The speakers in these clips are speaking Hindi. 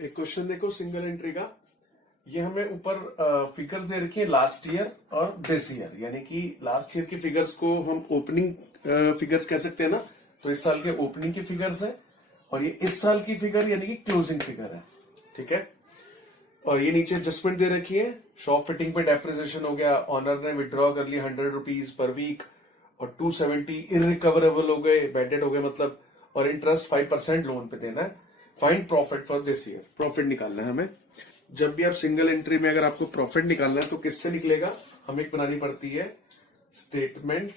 एक क्वेश्चन देखो सिंगल एंट्री का। ये हमें ऊपर फिगर्स दे रखी है लास्ट ईयर और दिस ईयर, यानी कि लास्ट ईयर की फिगर्स को हम ओपनिंग फिगर्स कह सकते हैं ना। तो इस साल के ओपनिंग की फिगर्स है और ये इस साल की फिगर यानी कि क्लोजिंग फिगर है। ठीक है, और ये नीचे एडजस्टमेंट दे रखी है। शॉप फिटिंग पे डेप्रिसिएशन हो गया, ऑनर ने विड्रॉ कर लिया 100 रुपीज पर वीक और 270 इनरिकवरेबल हो गए, बैडेड हो गए मतलब, और इंटरेस्ट 5% लोन पे देना है। Find profit for this year, profit निकालना है हमें। जब भी आप सिंगल एंट्री में अगर आपको प्रॉफिट निकालना है तो किससे निकलेगा, हमें एक बनानी पड़ती है statement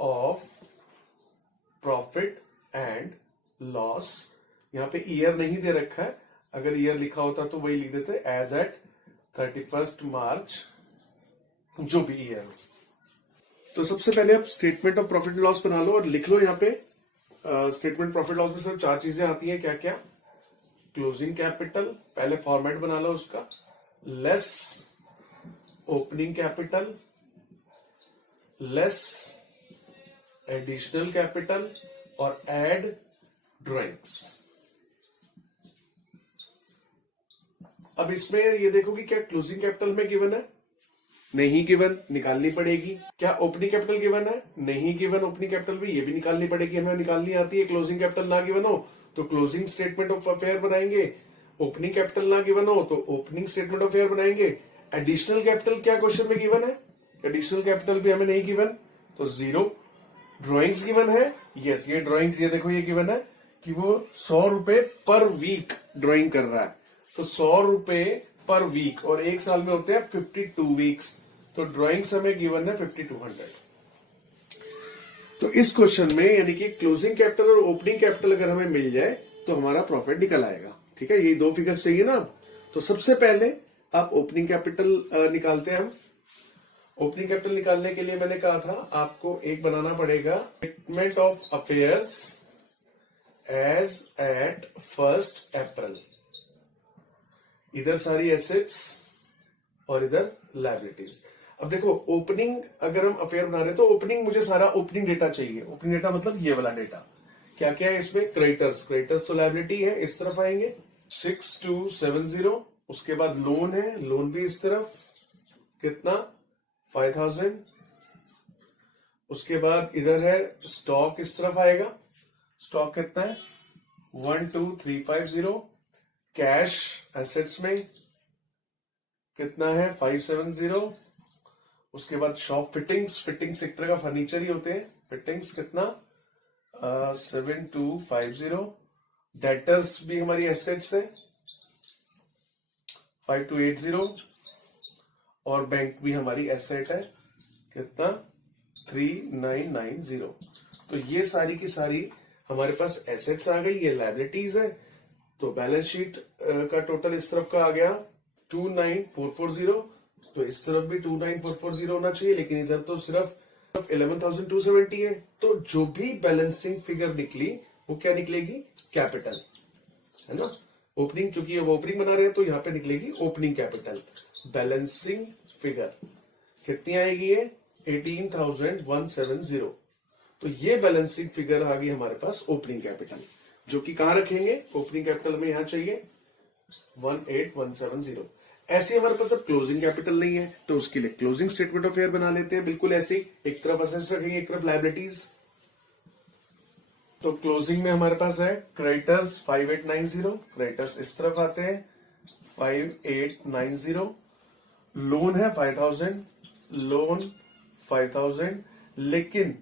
of profit and loss. यहां पे ईयर नहीं दे रखा है, अगर ईयर लिखा होता तो वही लिख देते एज एट 31 मार्च, जो भी ईयर हो। तो सबसे पहले आप statement of profit and loss बना लो और लिख लो यहाँ पे। स्टेटमेंट प्रॉफिट लॉस में सर 4 चीजें आती हैं, क्या क्या। क्लोजिंग कैपिटल, पहले फॉर्मेट बना लो उसका, less opening capital, less additional capital और एड ड्राइंग्स। अब इसमें ये देखो कि क्या क्लोजिंग कैपिटल में गिवन है, नहीं गिवन, निकालनी पड़ेगी। क्या ओपनिंग कैपिटल गिवन है, नहीं गिवन, ओपनिंग कैपिटल भी ये भी निकालनी पड़ेगी, हमें निकालनी आती है। क्लोजिंग कैपिटल ना गिवन हो तो क्लोजिंग स्टेटमेंट ऑफ अफेयर बनाएंगे, ओपनिंग कैपिटल ना गिवन हो तो ओपनिंग स्टेटमेंट ऑफ अफेयर बनाएंगे। एडिशनल कैपिटल क्या क्वेश्चन में गिवन है, एडिशनल कैपिटल भी हमें नहीं गिवन तो 0। ड्रॉइंग्स गिवन है, यस ये ड्रॉइंग्स, ये देखो ये गिवन है कि वो 100 रुपए पर वीक ड्रॉइंग कर रहा है, तो 100 रुपए पर वीक और एक साल में होते हैं 52 वीक्स, तो ड्राइंग्स हमें गिवन है 5200। तो इस क्वेश्चन में यानी कि क्लोजिंग कैपिटल और ओपनिंग कैपिटल अगर हमें मिल जाए तो हमारा प्रॉफिट निकल आएगा। ठीक है, ये 2 फिगर्स चाहिए ना। तो सबसे पहले आप ओपनिंग कैपिटल निकालते हैं हम। ओपनिंग कैपिटल निकालने के लिए मैंने कहा था आपको एक बनाना पड़ेगा statement of affairs as at 1 April. इधर सारी एसेट्स और इधर लायबिलिटीज। अब देखो ओपनिंग अगर हम अफेयर बना रहे हैं तो ओपनिंग मुझे सारा ओपनिंग डेटा चाहिए। ओपनिंग डेटा मतलब ये वाला डेटा। क्या क्या है इसमें, क्रेडिटर्स, क्रेडिटर्स तो लायबिलिटी है, इस तरफ आएंगे 6270। उसके बाद लोन है, लोन भी इस तरफ, कितना 5000। उसके बाद इधर है स्टॉक, इस तरफ आएगा, स्टॉक कितना है 12350। कैश एसेट्स में कितना है 570। उसके बाद शॉप फिटिंग्स, फिटिंग्स एक तरह का फर्नीचर ही होते हैं, फिटिंग्स कितना 7250। डेटर्स भी हमारी एसेट्स है 5280 और बैंक भी हमारी एसेट है कितना 3990। तो ये सारी की सारी हमारे पास एसेट्स आ गई, ये लायबिलिटीज है। तो बैलेंस शीट का टोटल इस तरफ का आ गया 29440, तो इस तरफ भी 29440 होना चाहिए, लेकिन इधर तो सिर्फ 11270 है। तो जो भी बैलेंसिंग फिगर निकली वो क्या निकलेगी, कैपिटल, है ना। ओपनिंग, क्योंकि अब ओपनिंग बना रहे हैं तो यहां पे निकलेगी ओपनिंग कैपिटल। बैलेंसिंग फिगर कितनी आएगी, ये 18170। तो ये बैलेंसिंग फिगर आ गई हमारे पास ओपनिंग कैपिटल, जो कि कहां रखेंगे, ओपनिंग कैपिटल में यहां चाहिए 18170। ऐसे हमारे पास अब क्लोजिंग कैपिटल नहीं है तो उसके लिए क्लोजिंग स्टेटमेंट ऑफ अफेयर बना लेते हैं, बिल्कुल ऐसे ही। एक तरफ असेट्स रखेंगे, एक तरफ लायबिलिटीज। तो क्लोजिंग में हमारे पास है क्रेडिटर्स 5890, क्रेडिटर्स इस तरफ आते हैं 5890। लोन है 5000, लोन 5000, लेकिन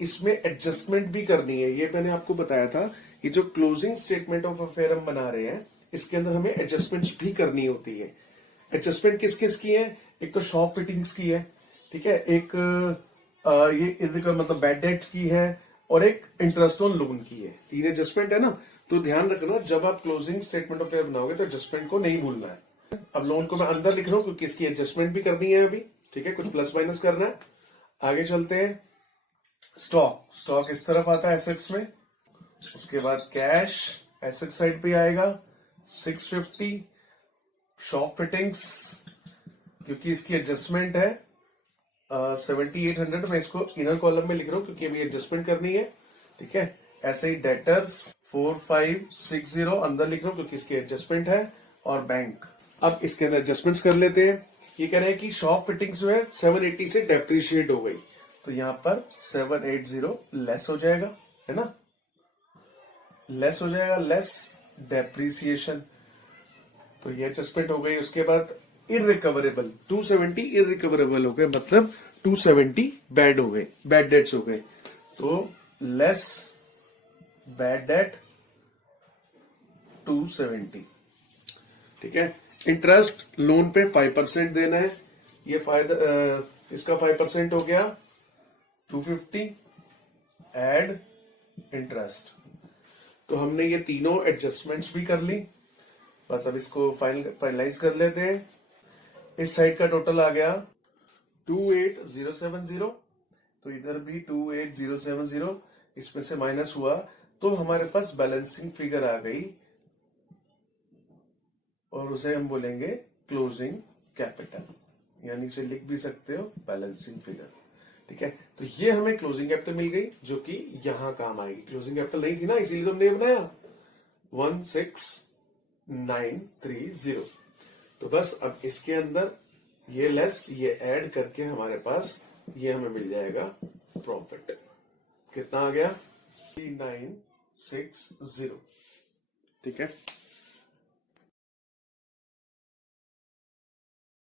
इसमें एडजस्टमेंट भी करनी है। ये मैंने आपको बताया था, ये जो क्लोजिंग स्टेटमेंट ऑफ अफेयर हम बना रहे हैं इसके अंदर हमें एडजस्टमेंट्स भी करनी होती है। एडजस्टमेंट किस किस की है, एक तो शॉप फिटिंग्स की है, ठीक है, एक ये मतलब बैड डेट्स की है और एक इंटरेस्ट ऑन लोन की है। 3 एडजस्टमेंट है ना। तो ध्यान रखना जब आप क्लोजिंग स्टेटमेंट ऑफ अफेयर बनाओगे तो एडजस्टमेंट को नहीं भूलना है। अब लोन को मैं अंदर लिख रहा हूं क्योंकि इसकी एडजस्टमेंट भी करनी है अभी, ठीक है, कुछ प्लस माइनस करना है। आगे चलते हैं, स्टॉक, स्टॉक इस तरफ आता है एसेट्स में। उसके बाद कैश एसेट साइड पे आएगा 650। शॉप फिटिंग्स क्योंकि इसकी एडजस्टमेंट है 7800, मैं इसको इनर कॉलम में लिख रहा हूं क्योंकि अभी एडजस्टमेंट करनी है, ठीक है। ऐसे ही डेटर्स 4560 अंदर लिख रहा हूं क्योंकि इसके एडजस्टमेंट है, और बैंक। अब इसके अंदर एडजस्टमेंट्स कर लेते हैं। ये कह रहे हैं कि शॉप फिटिंग्स जो है 780 से डेप्रिशिएट हो गई, तो यहां पर 780 लेस हो जाएगा, है ना, लेस हो जाएगा, लेस डेप्रिसिएशन। तो ये एडजस्टमेंट हो गई। उसके बाद इरिकवरेबल 270 इरिकवरेबल हो गए, मतलब 270 बैड हो गए, बैड डेट्स हो गए, तो लेस बैड डेट 270। ठीक है। इंटरेस्ट लोन पे 5% देना है, ये फायदा इसका 5% हो गया 250 एड इंटरेस्ट। तो हमने ये तीनों एडजस्टमेंट्स भी कर ली। बस अब इसको फाइनलाइज कर लेते हैं। इस साइड का टोटल आ गया 28070, तो इधर भी 28070, इसमें से माइनस हुआ तो हमारे पास बैलेंसिंग फिगर आ गई, और उसे हम बोलेंगे क्लोजिंग कैपिटल, यानी इसे लिख भी सकते हो बैलेंसिंग फिगर। ठीक है, तो ये हमें क्लोजिंग कैपिटल मिल गई जो कि यहां काम आएगी। क्लोजिंग कैपिटल नहीं थी ना, इसीलिए तो हमने बनाया 16930। तो बस अब इसके अंदर ये लेस ये ऐड करके हमारे पास ये हमें मिल जाएगा प्रॉफिट। कितना आ गया 3960। ठीक है।